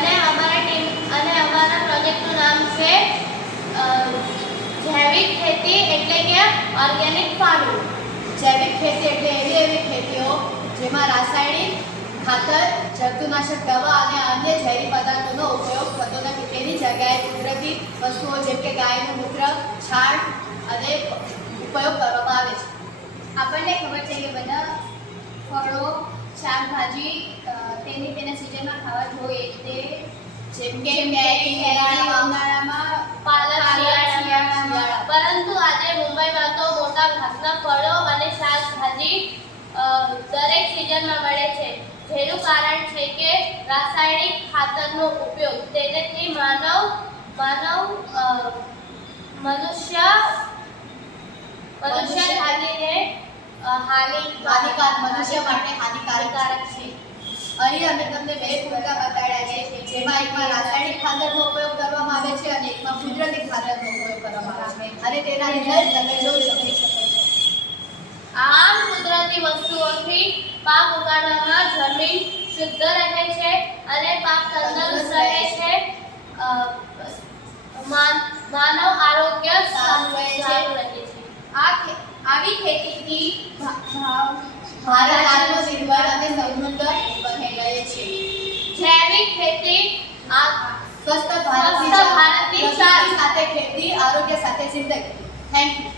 અને અમારા પ્રોજેક્ટનું નામ છે જૈવિક ખેતી એટલે કે ઓર્ગેનિક ફાર્મિંગ. જૈવિક ખેતી એટલે એવી ખેતીઓ જેમાં રાસાયણિક ખાતર, જંતુનાશક દવા અને અન્ય ઝેરી પદાર્થોનો ઉપયોગ થતો નથી. તેની જગ્યાએ કુદરતી વસ્તુઓ જેમ કે ગાયનું મૂત્ર, છાણ અને ઉપયોગ કરવામાં આવે છે. આપણને ખબર છે કે બધા ફળો, શાકભાજી તેના સિઝનમાં ખાવા જોઈએ. તે જેમ કે કેરી ઉનાળામાં, પાલક શિયાળામાં. પરંતુ આજે મુંબઈમાં તો મોટા ભાગના ફળો અને શાકભાજી દરેક સિઝનમાં મળે છે, જેનું કારણ છે કે રાસાયણિક ખાતરનો ઉપયોગ. તેનાથી મનુષ્ય જાતિને મનુષ્ય માટે હાનિકારક છે. અહીં અમે તમને બે ભૂમિકા બતાડ્યા છે, જેમાં એકમાં રાસાયણિક ખાતરનો ઉપયોગ કરવામાં આવે છે અને એકમાં કુદરતી ખાતરનો ઉપયોગ કરવામાં આવે છે, અને તેના રિઝલ્ટ તમે જોઈ શકો છો. આમ કુદરતી વસ્તુઓથી પાક ઉગાડવામાં જમીન શુદ્ધ રહે છે અને પાક તંદુરસ્ત રહે છે. માનવ આરોગ્ય સારું રહે છે. આવી ખેતીથી ભારત આત્મનિર્ભર અને સમૃદ્ધ બની ગઈ છે. જૈવિક ખેતી સ્વસ્થ ભારતની સાથે ખેતી, આરોગ્ય સાથે જિંદગી. Thank you.